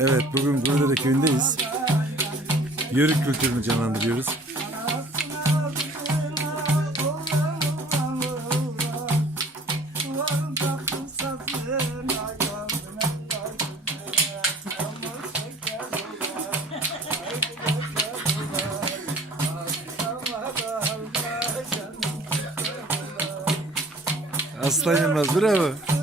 Evet bugün Kuyudere köyündeyiz. Yörük kültürünü canlandırıyoruz. Aslan Yılmaz bravo.